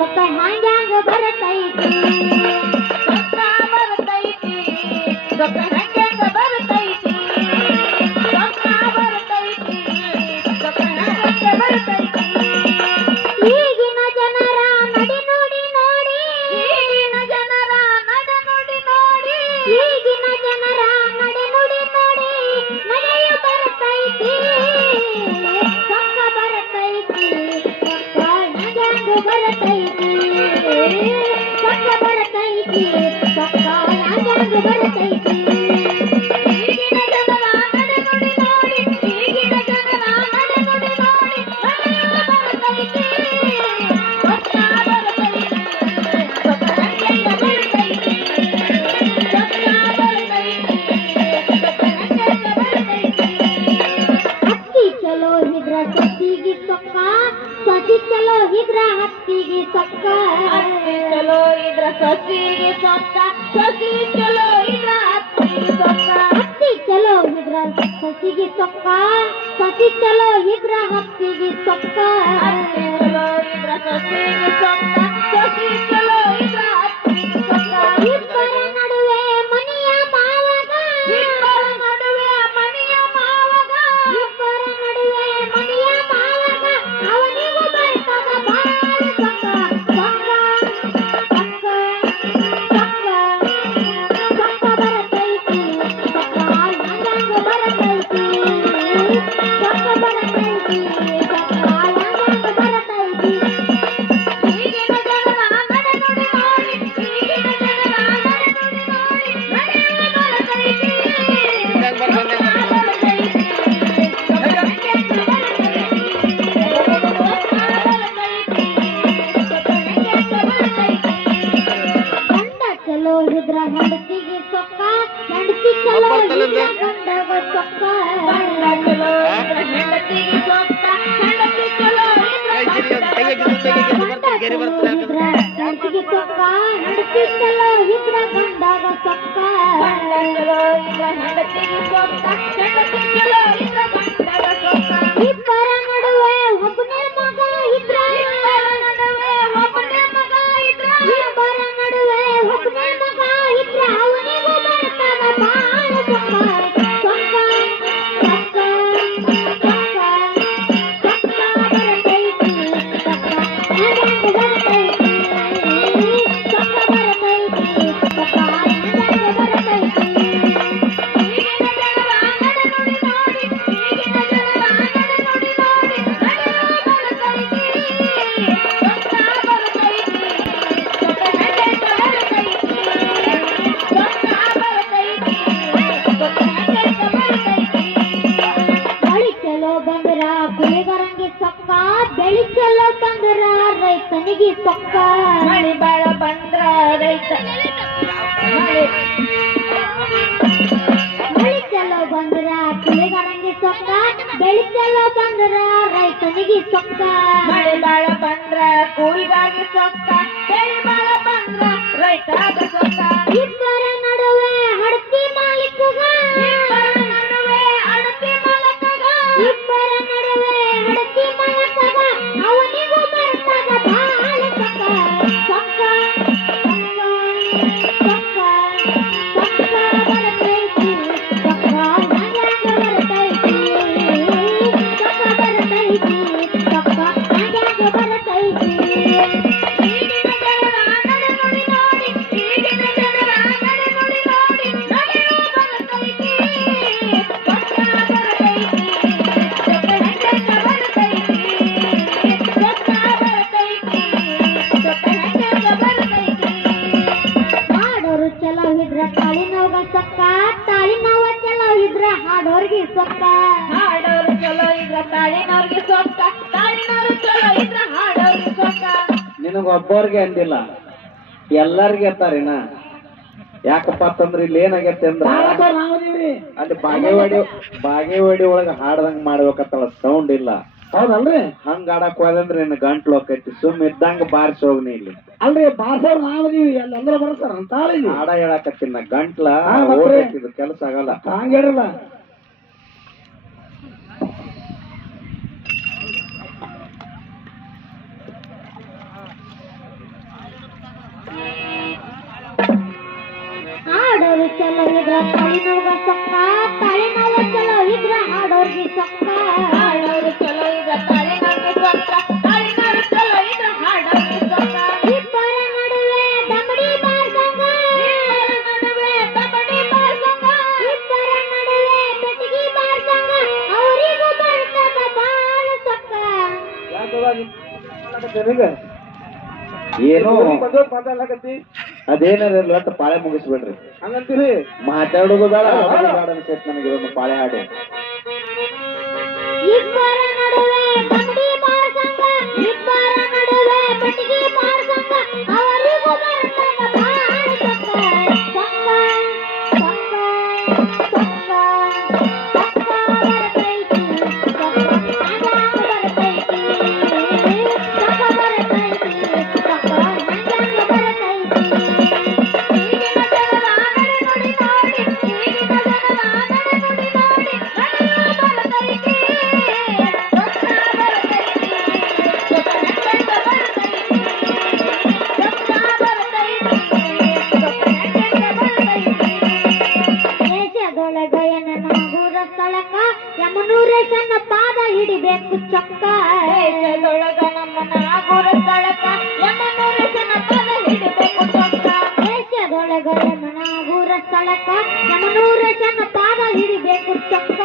ಸೊಕ್ಕ ಹ್ಯಾಂಗ್ಯಾಂಗ ಬರತೈತಿ ಸೊಕ್ಕ ಬರ್ತೈತಿ ಸೊಕ್ಕ ಹ್ಯಾಂಗ್ಯಾಂಗ ಬರ್ತೈತಿ ಸೊಕ್ಕ ಬರ್ತೈತಿ ಸೊಕ್ಕ ಹ್ಯಾಂಗ್ಯಾಂಗ ಬರ್ತೈತಿ ಈಗಿನ ಜನರ ನಡೆ ನುಡಿ ನೋಡಿ ಈಗಿನ ಜನರ ನಡೆ ನುಡಿ ನೋಡಿ ಈಗಿನ ಜನರ ನಡೆ ನುಡಿ ನೋಡಿ ನಡೆಯು ಬರತೈತಿ ಸೊಕ್ಕ ಬರತೈತಿ ಸೊಕ್ಕ ಹ್ಯಾಂಗ್ಯಾಂಗ ಬರತೈತಿ ಸೊಕ್ಕ ಬರತೈತಿ ಸೊಕ್ಕ ಹ್ಯಾಂಗ್ಯಾಂಗ ಬರತೈತಿ ಈಗಿನ ಜನರ ನಡೆ ನುಡಿ ನೋಡಿ ಈಗಿನ ಜನರ ನಡೆ ನುಡಿ ನೋಡಿ ನಡೆಯುವ ಬರ್ತೈತಿ ಸೊಕ್ಕ ಬರ್ತೈತಿ ಸೊಕ್ಕ ಹ್ಯಾಂಗ್ಯಾಂಗ ಬರ್ತೈತಿ ಸೊಕ್ಕ ಬರ್ತೈತಿ ಸೊಕ್ಕ ಹ್ಯಾಂಗ್ಯಾಂಗ ಬರ್ತೈತಿ ಹತ್ತಿ ಚಲೋ ಇದ್ರ ಸಸಿಗೆ ಸೊಕ್ಕ ಸಸಿ ಚಲೋ ಇದ್ರ ಹತ್ತಿಗೆ ಸೊಕ್ಕ ಹತ್ತಿ ಚಲೋ ಇದ್ರ ಸಸಿಗೆ ಸೊಕ್ಕ ಸಸಿ ಚಲೋ ಇದ್ರ ಹತ್ತಿಗೆ ಸೊಕ್ಕ ಹತ್ತಿ ಚಲೋ ಇದ್ರ ಸಸಿಗೆ ಸೊಕ್ಕ ಸಸಿ ಚಲೋ ಇದ್ರ ಹತ್ತಿಗೆ ಸೊಕ್ಕ ಹತ್ತಿ ಚಲೋ ಇದ್ರ ಸಸಿಗೆ ಸೊಕ್ಕ ಸಸಿ ಚಲೋ ಇದ್ರ ಹತ್ತಿಗೆ ಸೊಕ್ಕ ಇಬ್ಬರ ನಡುವೆ ಮನೆಯ ಮಾವಗ ಇಬ್ಬರ ನಡುವೆ ಮನೆಯ ಮಾವಗ ಇಬ್ಬರ ನಡುವೆ ಮನೆಯ ಮಾವಗ ಅವನಿಗೂ ಬರ್ತದ ಬಾಳ ಸೊಕ್ಕ ಸೊಕ್ಕ ಸೊಕ್ಕ ಸೊಕ್ಕ ಸೊಕ್ಕ ಬರತೈತಿ ಸೊಕ್ಕ ಹ್ಯಾಂಗ್ಯಾಂಗ ಬರತೈತಿ ಸೊಕ್ಕ ಬರತೈತಿ ಸೊಕ್ಕ ಹ್ಯಾಂಗ್ಯಾಂಗ ಬರತೈತಿ ಈಗಿನ ಜನರ ನಡೆ ನುಡಿ ನೋಡಿ ಈಗಿನ ಜನರ ನಡೆ ನುಡಿ ನೋಡಿ ನಡೆಯುವ ಬರ್ತೈತಿ ಸೊಕ್ಕ ಬರ್ತೈತಿ ಸೊಕ್ಕ ಹ್ಯಾಂಗ್ಯಾಂಗ ಬರ್ತೈತಿ ಸೊಕ್ಕ ಬರ್ತೈತಿ ಸೊಕ್ಕ ಹ್ಯಾಂಗ್ಯಾಂಗ ಬರ್ತೈತಿ ಗಂಡ ಚಲೋ ಇದ್ರ ಹೆಂಡತಿಗೆ ಸೊಕ್ಕ ಹೆಂಡತಿ ಚಲೋ ಇದ್ರ ಗಂಡಗ ಸೊಕ್ಕ ಗಂಡ ಚಲೋ ಇದ್ರ ಹೆಂಡತಿಗೆ ಸೊಕ್ಕ ಹೆಂಡತಿ ಚಲೋ ಇದ್ರ ಹೆಂಡತಿಗೆ ಸೊಕ್ಕ ಹೆಂಡತಿ ಚಲೋ ಇದ್ರ ಗಂಡಗ ಸೊಕ್ಕ ಗಂಡ ಚಲೋ ಇದ್ರ ಹೆಂಡತಿಗೆ ಸೊಕ್ಕ ಹೆಂಡತಿ ಚಲೋ ಇದ್ರ ಗಂಡಗ ಸೊಕ್ಕ ಇಬ್ಬರ ನಡುವೆ ಒಬ್ಬನೇ ಮಗ ಇದ್ರ ಇಬ್ಬರ ನಡುವೆ ಒಬ್ಬನೇ ಮಗ ಇದ್ರ ಇಬ್ಬರ ನಡುವೆ ಒಬ್ಬನೇ ಮಗ ಇದ್ರ ಅವನಿಗೂ ಬರ್ತದ ಬಾಳ ಸೊಕ್ಕ ಸೊಕ್ಕ ಸೊಕ್ಕ ಸೊಕ್ಕ ಸೊಕ್ಕ ಬರತೈತಿ ಸೊಕ್ಕ ಹ್ಯಾಂಗ್ಯಾಂಗ ಬರತೈತಿ ಸೊಕ್ಕ ಬರತೈತಿ ಸೊಕ್ಕ ಹ್ಯಾಂಗ್ಯಾಂಗ ಬರತೈತಿ ಈಗಿನ ಜನರ ನಡೆ ನುಡಿ ನೋಡಿ ಈಗಿನ ಜನರ ನಡೆ ನುಡಿ ನೋಡಿ ನಡೆಯುವ ಬರ್ತೈತಿ ಸೊಕ್ಕ ಬರ್ತೈತಿ ಸೊಕ್ಕ ಹ್ಯಾಂಗ್ಯಾಂಗ ಬರ್ತೈತಿ ಸೊಕ್ಕ ಬರ್ತೈತಿ ಸೊಕ್ಕ ಹ್ಯಾಂಗ್ಯಾಂಗ ಬರ್ತೈತಿ ಮಳಿ ಚಲೋ ಬಂದ್ರ ಕುಳಿಗರಂಗೆ ಸೊಕ್ಕ ಬೆಳಿ ಚಲೋ ಬಂದ್ರ ರೈತನಿಗೆ ಸೊಕ್ಕ ಮಳಿ ಬಾಳ ಬಂದ್ರ ರೈತ ಮಳಿ ಮಳಿ ಚಲೋ ಬಂದ್ರ ಕುಳಿಗರಂಗೆ ಸೊಕ್ಕ ಬೆಳಿ ಚಲೋ ಬಂದ್ರ ರೈತನಿಗೆ ಸೊಕ್ಕ ಮಳೆ ಬಾಳ ಬಂದ್ರ ಕೂಲಿಗಾಗಿ ಸೊಕ್ಕ ಬೆಳೆ ಬಾಳ ಬಂದ್ರ ರೈತಾಗ ಸೊಕ್ಕ ಇಬ್ಬರ ನಡುವೆ ಹಡತಿ ಮಾಲೀಕಗ ಇಬ್ಬರ ನಡುವೆ ಅಡತಿ ಮಲಕಗ ಇಬ್ಬರ ನಡುವೆ ಹಡತಿ ಮಾಲೀಕಗ ಅವನಿಗೂ ಬರ್ತದ ಬಾಳ ಸೊಕ್ಕ ಸೊಕ್ಕ ಸೊಕ್ಕ ಸೊಕ್ಕ ಬರತೈತಿ ಸೊಕ್ಕ ಹ್ಯಾಂಗ್ಯಾಂಗ ಬರತೈತಿ ಸೊಕ್ಕ ಬರತೈತಿ ಸೊಕ್ಕ ಹ್ಯಾಂಗ್ಯಾಂಗ ಬರತೈತಿ ಈಗಿನ ಜನರ ನಡೆ ನುಡಿ ನೋಡಿ ಈಗಿನ ಜನರ ನಡೆ ನುಡಿ ನೋಡಿ ನಡೆಯುವ ಬರ್ತೈತಿ ಸೊಕ್ಕ ಬರ್ತೈತಿ ಸೊಕ್ಕ ಹ್ಯಾಂಗ್ಯಾಂಗ ಬರ್ತೈತಿ ಸೊಕ್ಕ ಬರ್ತೈತಿ ಸೊಕ್ಕ ಹ್ಯಾಂಗ್ಯಾಂಗ ಬರ್ತೈತಿ ಹಾಡೋರು ಚಲೋ ಇದ್ರ ತಾಳಿನೋಗ ಸೊಕ್ಕ ತಾಳಿನವ ಚಲೋ ಇದ್ರ ಹಾಡೋರ್ಗೆ ಸೊಕ್ಕ ಹಾಡೋರು ಚಲೋ ಇದ್ರ ತಾಳಿನವ್ರಿಗೆ ಸೊಕ್ಕ ತಾಳಿನವ್ರು ಚಲೋ ಇದ್ರ ಹಾಡೋರ್ಗೆ ಸೊಕ್ಕ ನಿನಗೊಬ್ಬರಿಗೆ ಅಂದಿಲ್ಲ ಎಲ್ಲಾರ್ಗೆ ಅಂತಾರಿನ ಯಾಕಪ್ಪ ಅಂತಂದ್ರೆ ಇಲ್ಲಿ ಏನಾಗೈತೆ ಅಂದ್ರ ಅಲ್ಲಿ ಬಾಗೇವಾಡಿ ಒಳಗ ಹಾಡ್ದಂಗ್ ಮಾಡ್ಬೇಕತ್ತಲ್ಲ ಸೌಂಡ್ ಇಲ್ಲ ಹೌದಲ್ರಿ ಹಂಗ ಆಡಕ್ ಹೋದಂದ್ರೆ ನಿನ್ನ ಗಂಟ್ಲು ಹೋಗೈತಿ ಸುಮ್ ಇದ್ದಂಗ ಬಾರಿಸಿ ಹೋಗ್ನಿ ಇಲ್ಲಿ ಅಲ್ರಿ ಬಾರ್ಸೋರ್ ನಾವದೀವಿ ಎಲ್ಲಂದ್ರ ಬರ್ತಾರ ಅಂತ ಹಾಡ ಹೇಳಾಕತ್ತೀನಿ ನಾ ಗಂಟ್ಲ ಹಾ, ಮತ್ತೆ? ಓಡೈತಿದ್ ಕೆಲಸ ಆಗಲ್ಲ ಹಂಗ ಹೇಳಿರಲ್ಲ ನೋವು ಚಲೋ ಇದ್ರ ತಲೆನೋಗ ಸೊಕ್ಕ ತಲೆನೋವು ಚಲೋ ಇದ್ರ ಹಾಡೋರ್ಗಿ ಸೊಕ್ಕ ಹಾಡೋರು ಚಲೋ ಇದ್ರ ತಲೆನೋವು ಸೊಕ್ಕ ತಲೆನೋವು ಚಲೋ ಇದ್ರ ಹಾಡೋರು ಸೊಕ್ಕ ಇಬ್ಬರ ನಡುವೆ ದಮಡಿ ಬಾರ್ಸಂಗ ದಮಡಿ ಬಾರ್ಸಂಗ ಇಬ್ಬರ ನಡುವೆ ಬೆಟಗಿ ಬಾರ್ಸಂಗ ಅವರಿಗೂ ಬರ್ತದ ಬಾಳ ಸೊಕ್ಕ ಏನೋ ಮಾತಾಡ್ಲಕತ್ತಿ ಅದೇನಿರಲ್ಲ ಒಟ್ಟು ಪಾಳೆ ಮುಗಿಸ್ಬಿಡ್ರಿ ಹಂಗಂತೀರಿ ಮಾತಾಡೋದು ಬೇಡ ಹಾಡೋದು ಬೇಡ ಅನ್ಸೈತ್ ನನಗೆ ಇದೊಂದು ಪಾಳೆ ಹಾಡಿ ಇಬ್ಬರ ನಡುವೆ ದಮಡಿ ಬಾರ್ಸಂಗ ಇಬ್ಬರ ನಡುವೆ ಬೆಟಗಿ ಬಾರ್ಸಂಗ ಅವರಿಗೂ ಬರ್ತದ ಬಾಳ ಸೊಕ್ಕ ಸೊಕ್ಕ ಸೊಕ್ಕ ಸೊಕ್ಕ ಸೊಕ್ಕ ಬರ್ತೈತಿ ಸೊಕ್ಕ ಹಂಗ್ಯಾಂಗ ಬರ್ತೈತಿ ಸೊಕ್ಕ ಬರ್ತೈತಿ ಸೊಕ್ಕ ಹಂಗ್ಯಾಂಗ ಬರ್ತೈತಿ ಈಗಿನ ಜನರ ನಡೆ ನುಡಿ ನೋಡಿ ಈಗಿನ ಜನರ ನಡೆ ನುಡಿ ನೋಡಿ ನಡೆಯೂ ಬರ್ತೈತಿ ಸೊಕ್ಕ ಬರ್ತೈತಿ ಸೊಕ್ಕ ಹೆಂಗೆಂಗ ಬರ್ತೈತಿ ಸೊಕ್ಕ ಬರ್ತೈತಿ ಸೊಕ್ಕ ಹೆಂಗೆಂಗ ಬರ್ತೈತಿ ದೇಶದೊಳಗ ಯಮನೂರ ಸ್ಥಳಕ್ಕ ಯಮನೂರೇಶನ ಪಾದ ಹಿಡಿಬೇಕು ಚೊಕ್ಕ ದೇಶದೊಳಗ ನಮ್ಮ ನಾಗೂರ ಸ್ಥಳಕ್ಕ ಯಮನೂರೇಶನ ಪದ ಹಿಡಿಬೇಕು ಚೊಕ್ಕ ದೇಶದೊಳಗ ಯಮನಾಗೂರ ಸ್ಥಳಕ್ಕ ಯಮನೂರೇಶನ ಪಾದ ಹಿಡಿಬೇಕು ಚೊಕ್ಕ